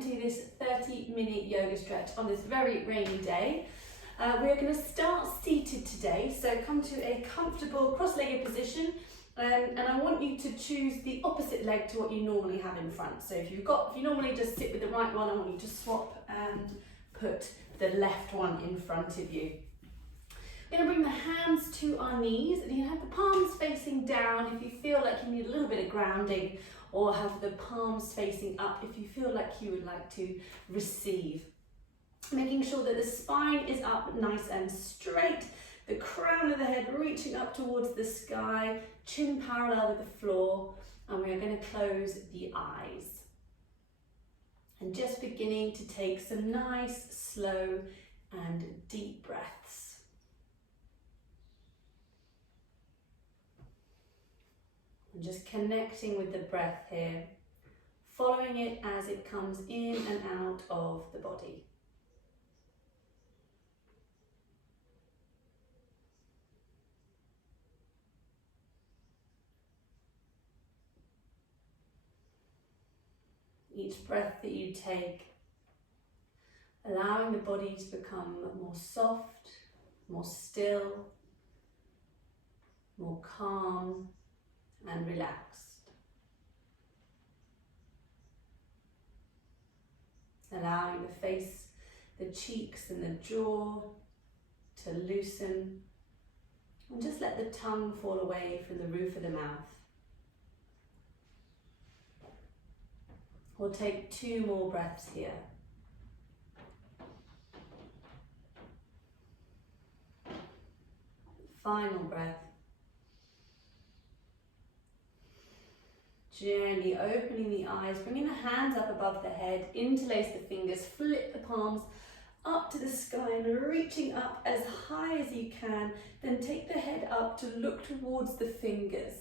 welcome to this 30-minute yoga stretch on this very rainy day. We're going to start seated today, so come to a comfortable cross-legged position, and I want you to choose the opposite leg to what you normally have in front. So if you normally just sit with the right one, I want you to swap and put the left one in front of you. We're going to bring the hands to our knees, and you have the palms facing down if you feel like you need a little bit of grounding, or have the palms facing up if you feel like you would like to receive. Making sure that the spine is up nice and straight, the crown of the head reaching up towards the sky, chin parallel with the floor, and we are going to close the eyes. And just beginning to take some nice, slow and deep breaths. And just connecting with the breath here, following it as it comes in and out of the body. Each breath that you take, allowing the body to become more soft, more still, more calm and relaxed. Allowing the face, the cheeks and the jaw to loosen, and just let the tongue fall away from the roof of the mouth. We'll take 2 more breaths here. Final breath. Gently opening the eyes, bringing the hands up above the head, interlace the fingers, flip the palms up to the sky and reaching up as high as you can. Then take the head up to look towards the fingers.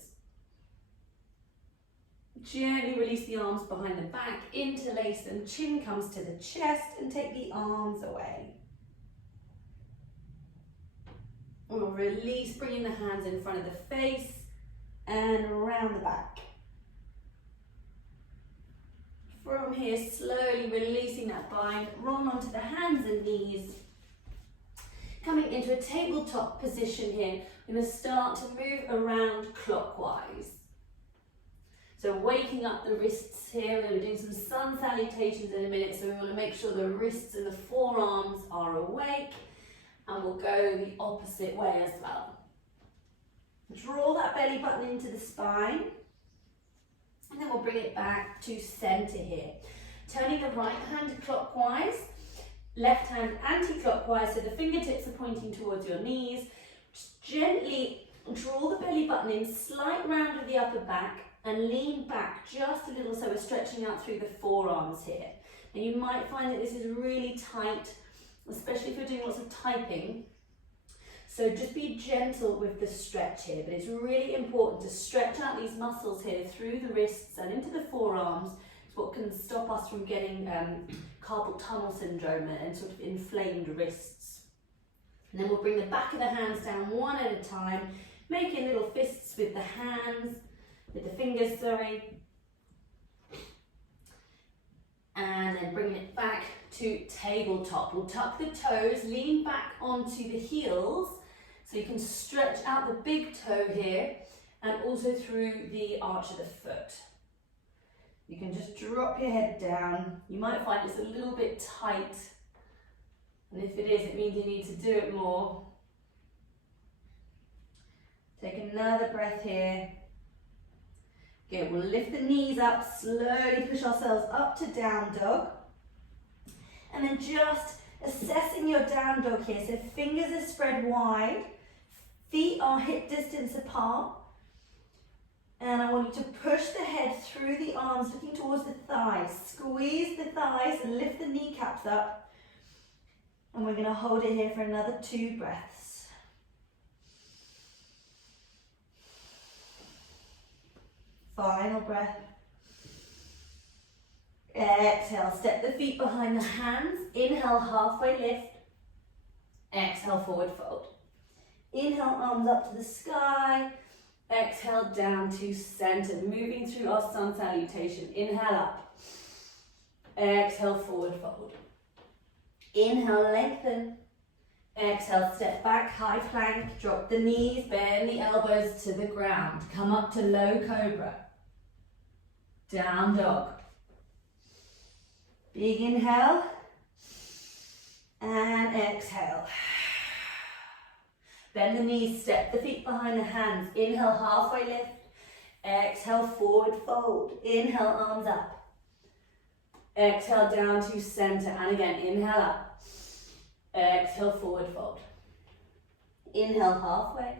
Gently release the arms behind the back, interlace them, chin comes to the chest, and take the arms away. We'll release, bringing the hands in front of the face and around the back. From here, slowly releasing that bind, roll onto the hands and knees. Coming into a tabletop position here, we're going to start to move around clockwise. So waking up the wrists here, we're going to be doing some sun salutations in a minute, so we want to make sure the wrists and the forearms are awake, and we'll go the opposite way as well. Draw that belly button into the spine, and then we'll bring it back to center here. Turning the right hand clockwise, left hand anti-clockwise, so the fingertips are pointing towards your knees. Just gently draw the belly button in, slight round of the upper back, and lean back just a little, so we're stretching out through the forearms here. And you might find that this is really tight, especially if you're doing lots of typing. So just be gentle with the stretch here, but it's really important to stretch out these muscles here through the wrists and into the forearms. It's what can stop us from getting carpal tunnel syndrome and sort of inflamed wrists. And then we'll bring the back of the hands down one at a time, making little fists with the hands, with the fingers, and then bring it back to tabletop. We'll tuck the toes, lean back onto the heels, so you can stretch out the big toe here, and also through the arch of the foot. You can just drop your head down. You might find it's a little bit tight, and if it is, it means you need to do it more. Take another breath here. Good, we'll lift the knees up, slowly push ourselves up to down dog. And then just assessing your down dog here. So fingers are spread wide, feet are hip distance apart. And I want you to push the head through the arms, looking towards the thighs. Squeeze the thighs and lift the kneecaps up. And we're gonna hold it here for another 2 breaths. Final breath. Exhale, step the feet behind the hands. Inhale, halfway lift. Exhale, forward fold. Inhale, arms up to the sky. Exhale, down to center. Moving through our sun salutation. Inhale up. Exhale, forward fold. Inhale, lengthen. Exhale, step back, high plank. Drop the knees, bend the elbows to the ground. Come up to low cobra. Down dog. Big inhale. And exhale. Bend the knees, step the feet behind the hands. Inhale, halfway lift. Exhale, forward fold. Inhale, arms up. Exhale, down to center. And again, inhale up. Exhale, forward fold. Inhale, halfway.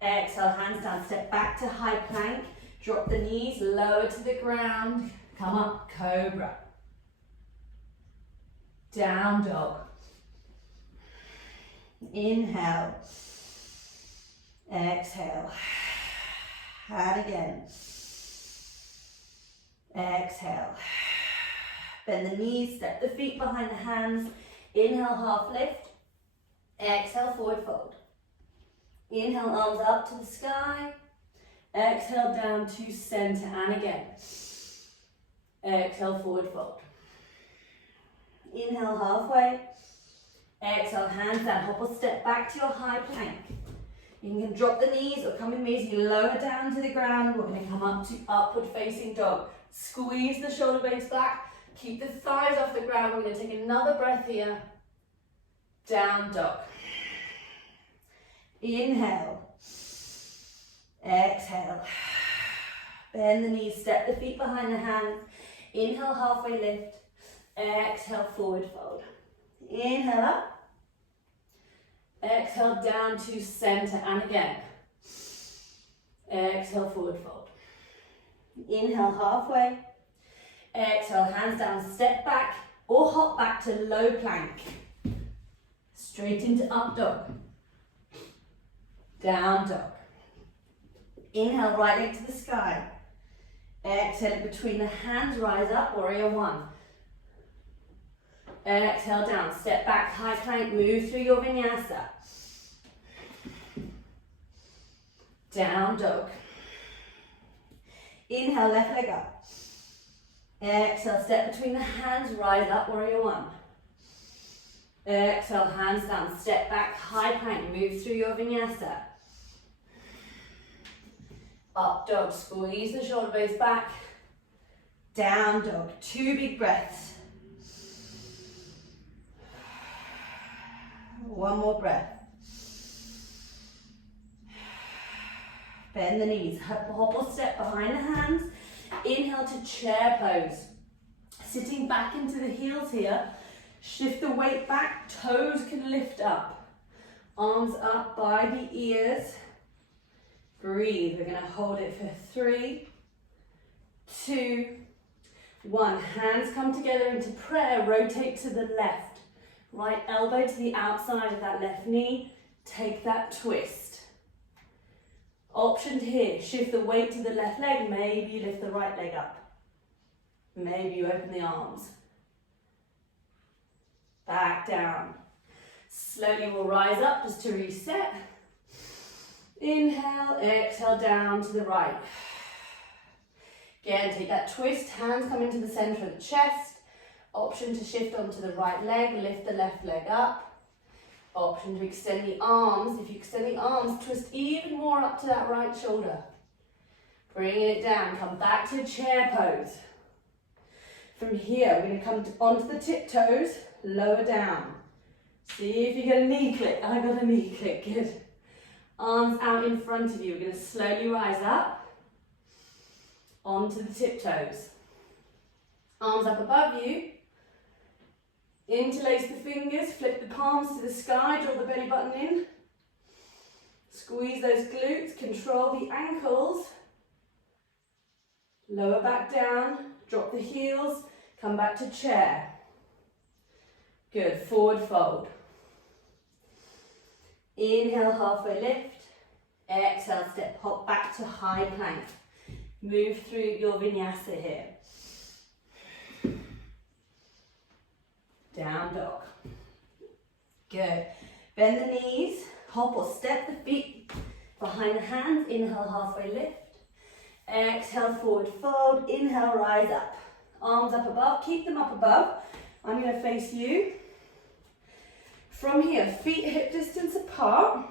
Exhale, hands down. Step back to high plank. Drop the knees, lower to the ground. Come up, cobra. Down dog. Inhale. Exhale. And again. Exhale. Bend the knees, step the feet behind the hands. Inhale, half lift. Exhale, forward fold. Inhale, arms up to the sky. Exhale, down to center. And again. Exhale, forward fold. Inhale, halfway. Exhale, hands down. Hop or step back to your high plank. You can drop the knees or come with me as you lower down to the ground. We're going to come up to upward facing dog. Squeeze the shoulder blades back. Keep the thighs off the ground. We're going to take another breath here. Down dog. Inhale. Exhale. Bend the knees, step the feet behind the hands. Inhale, halfway lift. Exhale, forward fold. Inhale up. Exhale, down to center. And again. Exhale, forward fold. Inhale, halfway. Exhale, hands down, step back or hop back to low plank. Straight into up dog. Down dog. Inhale, right leg to the sky. Exhale, between the hands, rise up, warrior one. Exhale, down, step back, high plank, move through your vinyasa. Down dog. Inhale, left leg up. Exhale, step between the hands, rise up, warrior one. Exhale, hands down, step back, high plank, move through your vinyasa. Up dog, squeeze the shoulder blades back. Down dog, 2 big breaths. 1 more breath. Bend the knees, hop or step behind the hands. Inhale to chair pose. Sitting back into the heels here. Shift the weight back, toes can lift up. Arms up by the ears. Breathe, we're gonna hold it for 3, 2, 1. Hands come together into prayer, rotate to the left. Right elbow to the outside of that left knee. Take that twist. Option here, shift the weight to the left leg, maybe you lift the right leg up. Maybe you open the arms. Back down. Slowly we'll rise up just to reset. Inhale, exhale down to the right. Again, take that twist, hands come into the center of the chest. Option to shift onto the right leg, lift the left leg up. Option to extend the arms. If you extend the arms, twist even more up to that right shoulder. Bringing it down, come back to chair pose. From here, we're going to come onto the tiptoes, lower down. See if you get a knee click. I got a knee click, good. Arms out in front of you. We're going to slowly rise up onto the tiptoes. Arms up above you. Interlace the fingers, flip the palms to the sky, draw the belly button in. Squeeze those glutes, control the ankles. Lower back down, drop the heels, come back to chair. Good, forward fold. Inhale, halfway lift. Exhale, step, hop back to high plank. Move through your vinyasa here. Down dog. Good. Bend the knees, hop or step the feet behind the hands. Inhale, halfway lift. Exhale, forward fold. Inhale, rise up. Arms up above, keep them up above. I'm going to face you. From here, feet hip distance apart.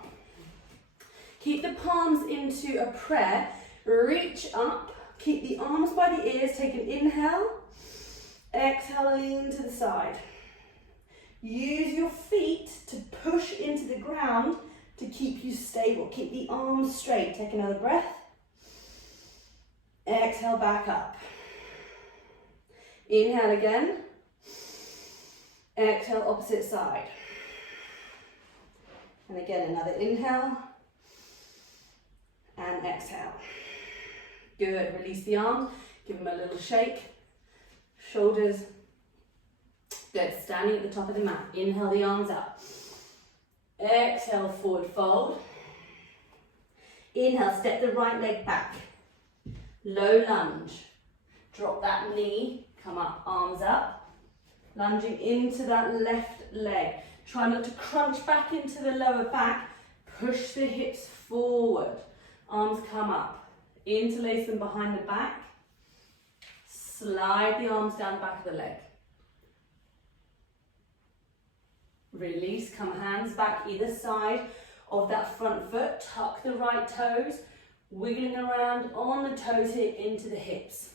Keep the palms into a prayer. Reach up. Keep the arms by the ears. Take an inhale. Exhale, lean to the side. Use your feet to push into the ground to keep you stable. Keep the arms straight. Take another breath. Exhale, back up. Inhale again. Exhale, opposite side. And again, another inhale. And exhale. Good. Release the arms. Give them a little shake. Shoulders. Good. Standing at the top of the mat. Inhale the arms up. Exhale, forward fold. Inhale, step the right leg back. Low lunge. Drop that knee. Come up, arms up. Lunging into that left leg. Try not to crunch back into the lower back. Push the hips forward. Arms come up. Interlace them behind the back. Slide the arms down the back of the leg. Release, come hands back either side of that front foot. Tuck the right toes. Wiggling around on the toes here into the hips.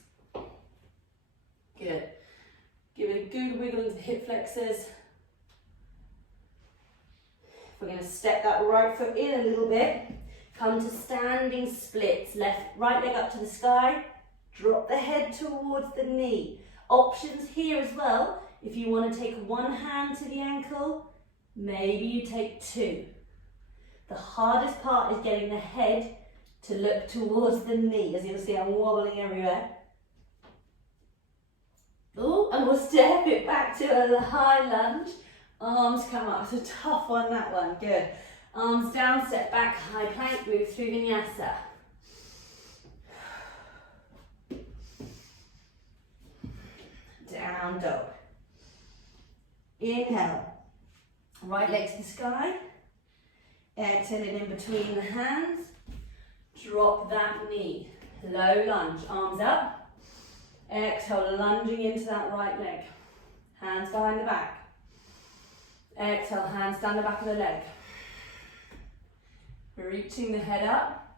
Good. Give it a good wiggle into the hip flexors. We're going to step that right foot in a little bit. Come to standing splits. Right leg up to the sky. Drop the head towards the knee. Options here as well. If you want to take one hand to the ankle, maybe you take two. The hardest part is getting the head to look towards the knee. As you'll see, I'm wobbling everywhere. Oh, and we'll step it back to a high lunge. Arms come up. It's a tough one, that one. Good. Arms down, step back, high plank, move through vinyasa. Down dog. Inhale. Right leg to the sky. Exhaling in between the hands. Drop that knee. Low lunge. Arms up. Exhale, lunging into that right leg. Hands behind the back. Exhale, hands down the back of the leg. Reaching the head up.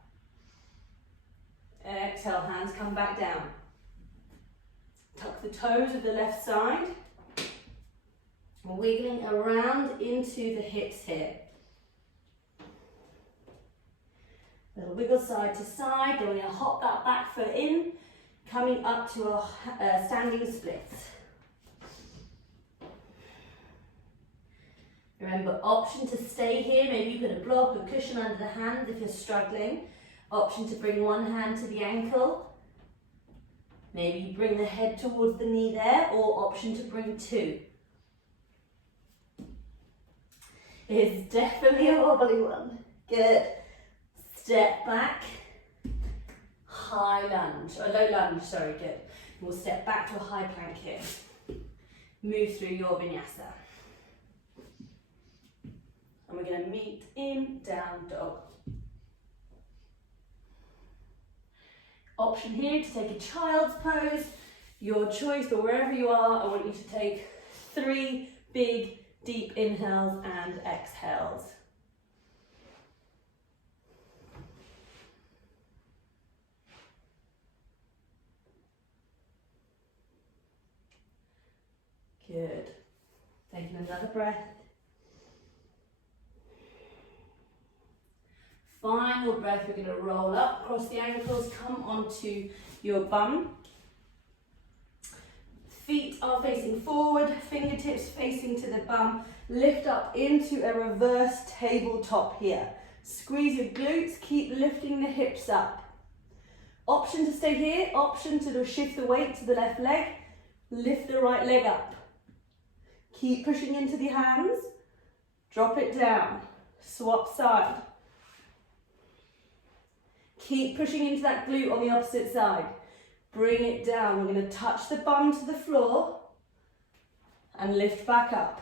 Exhale, hands come back down. Tuck the toes of the left side. Wiggling around into the hips here. Little wiggle side to side. Then we're going to hop that back foot in. Coming up to a standing split. Remember, option to stay here. Maybe you put a block or cushion under the hand if you're struggling. Option to bring one hand to the ankle. Maybe you bring the head towards the knee there, or option to bring two. It's definitely a wobbly one. Good. Step back. High lunge, or low lunge, sorry, good. We'll step back to a high plank here. Move through your vinyasa. And we're going to meet in down dog. Option here to take a child's pose, your choice, but wherever you are, I want you to take 3 big, deep inhales and exhales. Good. Taking another breath. Final breath, we're going to roll up, cross the ankles, come onto your bum. Feet are facing forward, fingertips facing to the bum. Lift up into a reverse tabletop here. Squeeze your glutes, keep lifting the hips up. Option to stay here, option to shift the weight to the left leg. Lift the right leg up. Keep pushing into the hands. Drop it down. Swap side. Keep pushing into that glute on the opposite side. Bring it down. We're going to touch the bum to the floor and lift back up.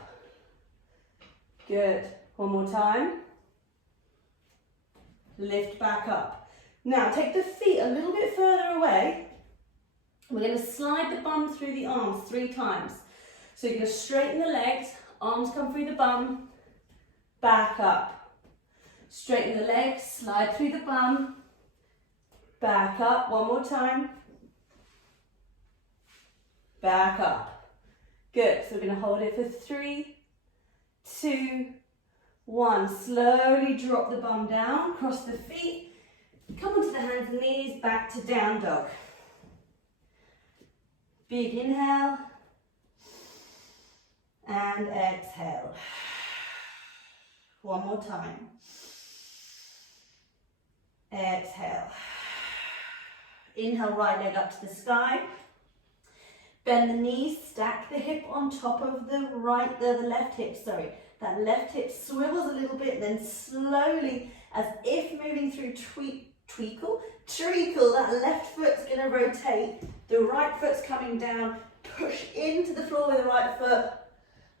Good. One more time. Lift back up. Now take the feet a little bit further away We're going to slide the bum through the arms 3 times. So you're going to straighten the legs, arms come through the bum, back up. Straighten the legs, slide through the bum, back up. One more time. Back up. Good. So we're going to hold it for 3, 2, 1. Slowly drop the bum down, cross the feet, come onto the hands and knees, back to down dog. Big inhale and exhale. One more time. Exhale. Inhale, right leg up to the sky. Bend the knees, stack the hip on top of the left hip, sorry. That left hip swivels a little bit, then slowly, as if moving through treacle, that left foot's gonna rotate, the right foot's coming down, push into the floor with the right foot,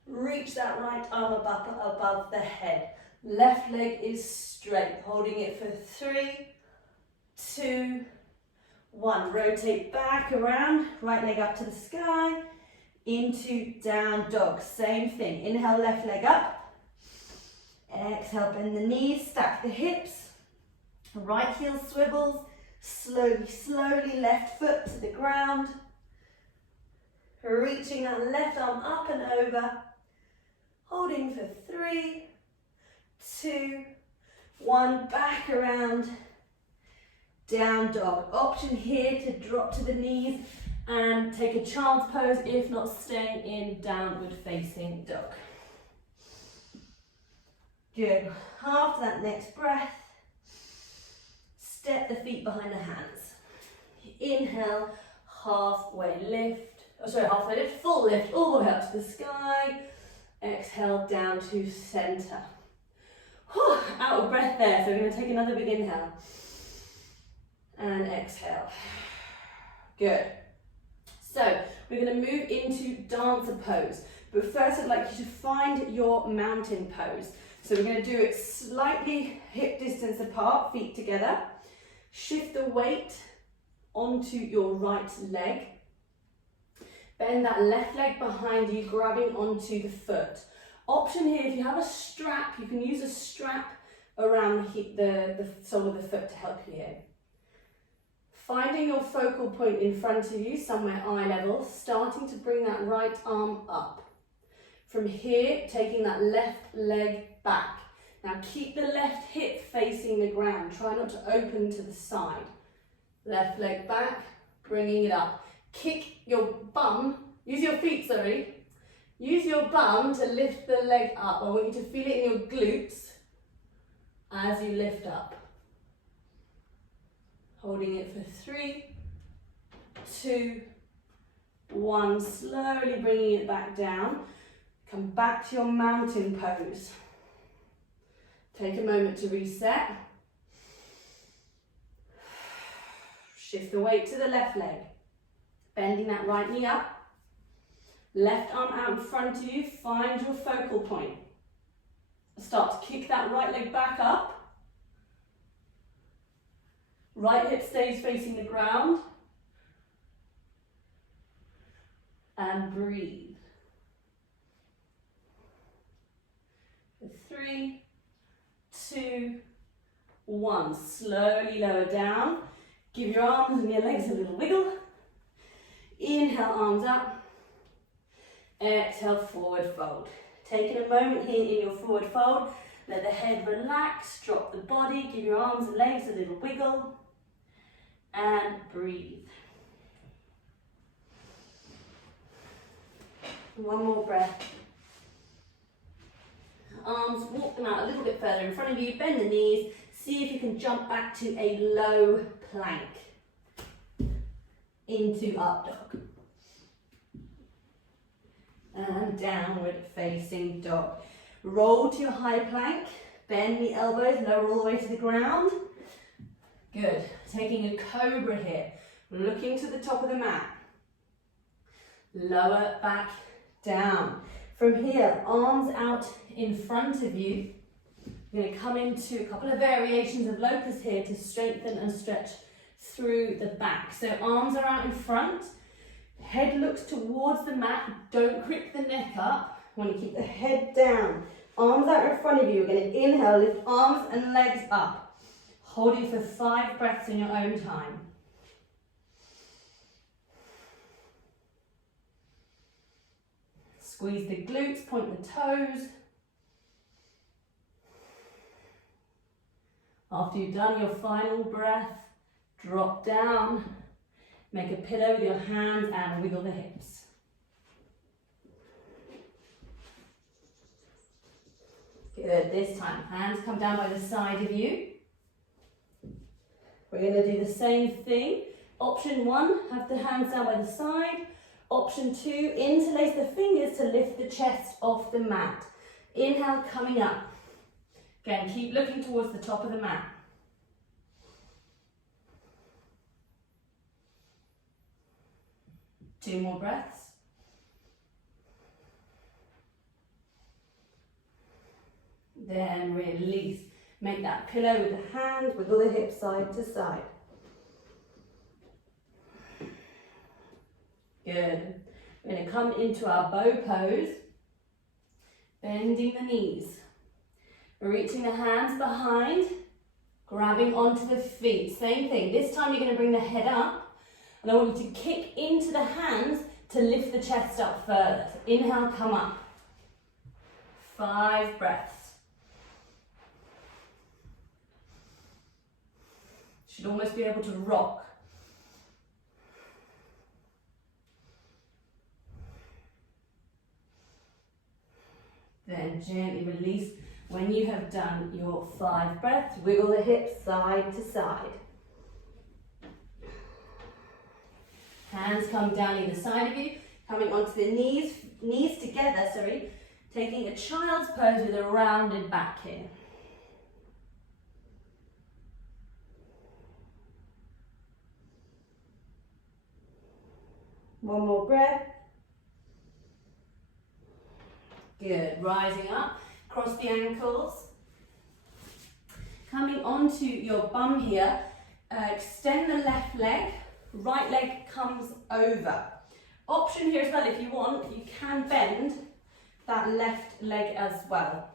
reach that right arm above the head. Left leg is straight, holding it for 3, 2, 1. Rotate back around, right leg up to the sky, into down dog. Same thing. Inhale, left leg up. Exhale, bend the knees, stack the hips. Right heel swivels. Slowly left foot to the ground. Reaching that left arm up and over. Holding for 3, 2, 1. Back around. Down dog. Option here to drop to the knees and take a child's pose, if not staying in downward facing dog. Good. After that next breath, step the feet behind the hands. Inhale, halfway lift, full lift all the way up to the sky. Exhale down to center. Whew, out of breath there, so we're going to take another big inhale. And exhale. Good. So we're going to move into dancer pose. But first I'd like you to find your mountain pose. So we're going to do it slightly hip distance apart, feet together. Shift the weight onto your right leg. Bend that left leg behind you, grabbing onto the foot. Option here, if you have a strap, you can use a strap around the sole of the foot to help you here. Finding your focal point in front of you, somewhere eye level, starting to bring that right arm up. From here, taking that left leg back. Now keep the left hip facing the ground. Try not to open to the side. Left leg back, bringing it up. Kick your bum, use your feet, sorry. Use your bum to lift the leg up. I want you to feel it in your glutes as you lift up. Holding it for 3, 2, 1. Slowly bringing it back down. Come back to your mountain pose. Take a moment to reset. Shift the weight to the left leg. Bending that right knee up. Left arm out in front of you. Find your focal point. Start to kick that right leg back up. Right hip stays facing the ground. And breathe. For 3, 2, 1. Slowly lower down. Give your arms and your legs a little wiggle. Inhale, arms up. Exhale, forward fold. Taking a moment here in your forward fold. Let the head relax, drop the body, give your arms and legs a little wiggle. And breathe. One more breath. Arms, walk them out a little bit further in front of you, bend the knees, see if you can jump back to a low plank. Into up dog. And downward facing dog. Roll to your high plank, bend the elbows, lower all the way to the ground. Good. Taking a cobra here, looking to the top of the mat. Lower back down. From here, arms out in front of you. You're going to come into a couple of variations of locust here to strengthen and stretch through the back. So arms are out in front, Head looks towards the mat, don't crick the neck up. I want to keep the head down. Arms out in front of you. We're going to inhale, lift arms and legs up. Holding for 5 breaths in your own time. Squeeze the glutes, point the toes. After you've done your final breath, drop down, make a pillow with your hands and wiggle the hips. Good, this time, hands come down by the side of you. We're going to do the same thing. Option 1, have the hands down by the side. Option 2, interlace the fingers to lift the chest off the mat. Inhale, coming up. Again, keep looking towards the top of the mat. Two more breaths. Then release. Make that pillow with the hand, wiggle the hips side to side. Good. We're going to come into our bow pose, bending the knees. We're reaching the hands behind, grabbing onto the feet. Same thing. This time you're going to bring the head up, and I want you to kick into the hands to lift the chest up further. So inhale, come up. 5 breaths. Should almost be able to rock. Then gently release. When you have done your 5 breaths, wiggle the hips side to side. Hands come down either side of you, coming onto the knees together, taking a child's pose with a rounded back here. One more breath. Good, rising up, cross the ankles. Coming onto your bum here, extend the left leg, right leg comes over. Option here as well, if you want, you can bend that left leg as well.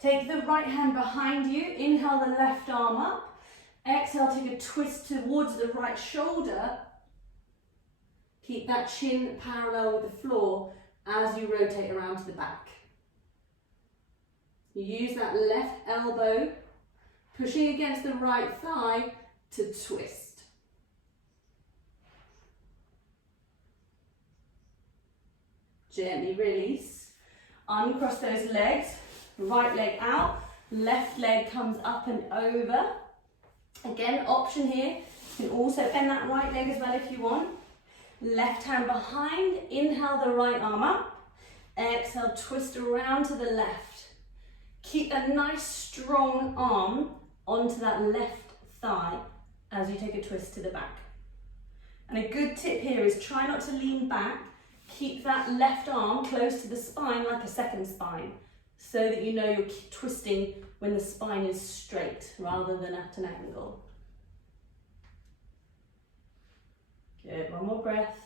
Take the right hand behind you, inhale the left arm up, exhale, take a twist towards the right shoulder. Keep that chin parallel with the floor as you rotate around to the back. You use that left elbow, pushing against the right thigh to twist. Gently release. Uncross those legs, right leg out, left leg comes up and over. Again, option here, you can also bend that right leg as well if you want. Left hand behind, inhale the right arm up, exhale, twist around to the left. Keep a nice strong arm onto that left thigh as you take a twist to the back. And a good tip here is try not to lean back, keep that left arm close to the spine like a second spine, so that you know you're twisting when the spine is straight rather than at an angle. Good, one more breath.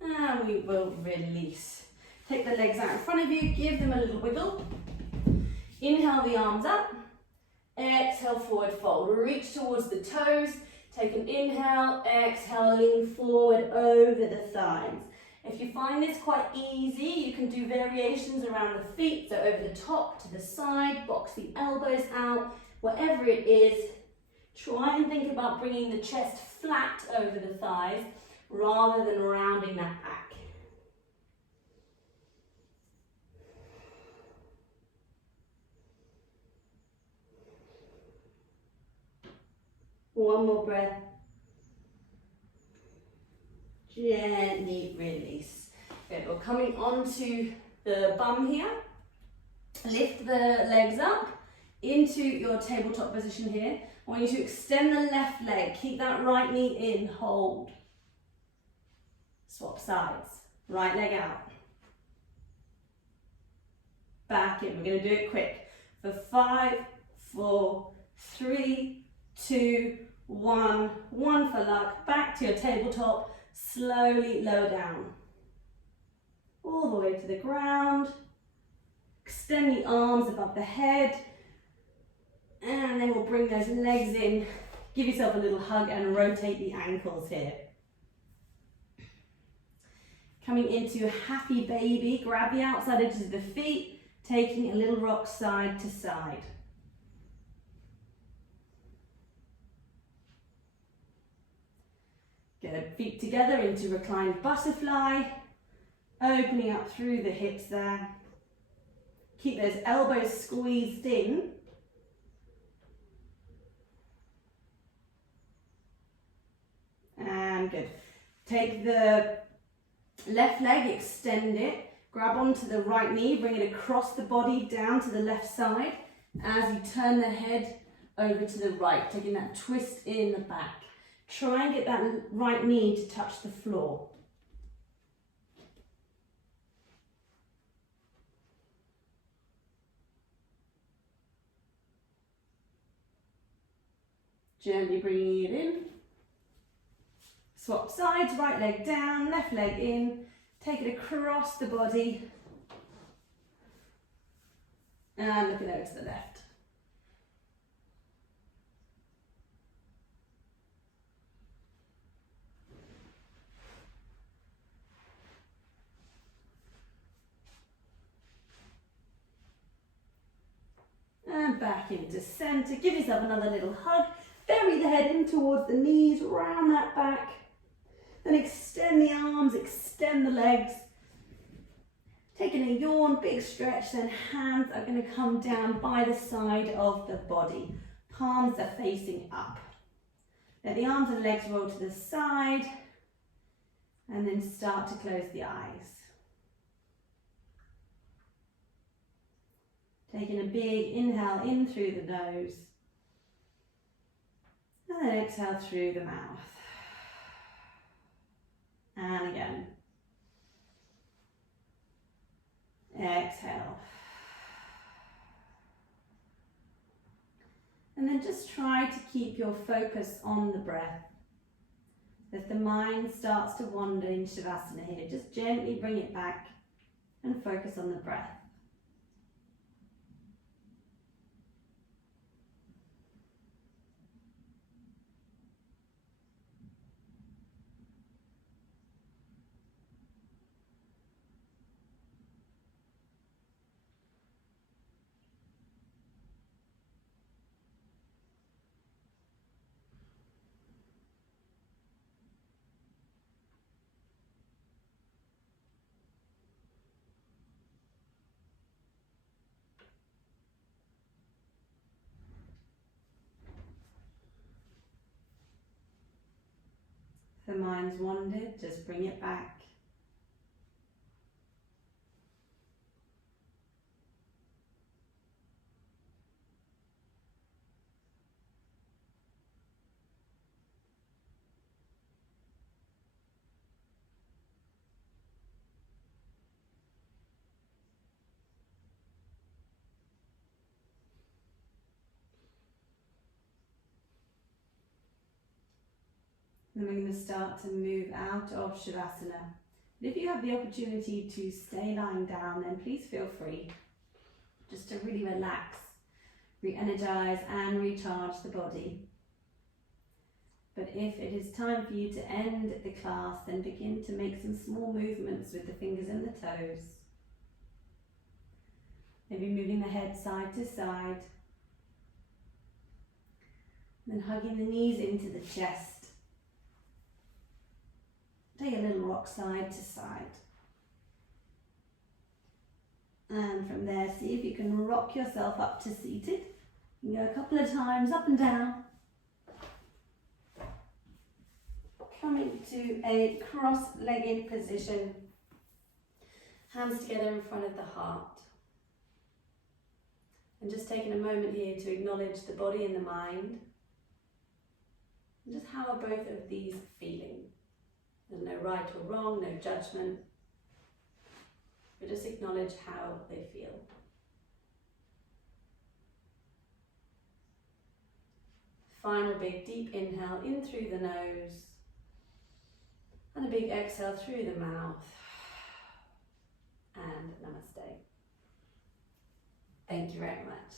And we will release. Take the legs out in front of you, give them a little wiggle. Inhale the arms up. Exhale, forward fold. Reach towards the toes. Take an inhale, exhale, lean forward over the thighs. If you find this quite easy, you can do variations around the feet, so over the top, to the side, box the elbows out, whatever it is. Try and think about bringing the chest flat over the thighs rather than rounding that back. One more breath. Gently release. Good, we're coming onto the bum here. Lift the legs up into your tabletop position here. I want you to extend the left leg, keep that right knee in, hold. Swap sides, right leg out. Back in, we're going to do it quick. For 5, 4, 3, 2, 1, 1 for luck, back to your tabletop, slowly lower down. All the way to the ground. Extend the arms above the head. And then we'll bring those legs in. Give yourself a little hug and rotate the ankles here. Coming into a happy baby, grab the outside edges of the feet, taking a little rock side to side. Good, feet together into reclined butterfly, opening up through the hips there. Keep those elbows squeezed in. And good. Take the left leg, extend it, grab onto the right knee, bring it across the body down to the left side as you turn the head over to the right, taking that twist in the back. Try and get that right knee to touch the floor. Gently bringing it in. Swap sides, right leg down, left leg in. Take it across the body. And looking over to the left. And back into centre. Give yourself another little hug. Bury the head in towards the knees, round that back. Then extend the arms, extend the legs. Taking a yawn, big stretch, then hands are going to come down by the side of the body. Palms are facing up. Let the arms and legs roll to the side. And then start to close the eyes. Taking a big inhale in through the nose. And then exhale through the mouth. And again. Exhale. And then just try to keep your focus on the breath. If the mind starts to wander in shavasana here, just gently bring it back and focus on the breath. If the mind's wandered, just bring it back. Then we're going to start to move out of shavasana. And if you have the opportunity to stay lying down, then please feel free just to really relax, re-energize and recharge the body. But if it is time for you to end the class, then begin to make some small movements with the fingers and the toes. Maybe moving the head side to side. Then hugging the knees into the chest. Take a little rock side to side. And from there, see if you can rock yourself up to seated. You can go a couple of times up and down. Coming to a cross-legged position. Hands together in front of the heart. And just taking a moment here to acknowledge the body and the mind. And just how are both of these feeling? There's no right or wrong, no judgment. But just acknowledge how they feel. final big deep inhale in through the nose and a big exhale through the mouth. And namaste. Thank you very much.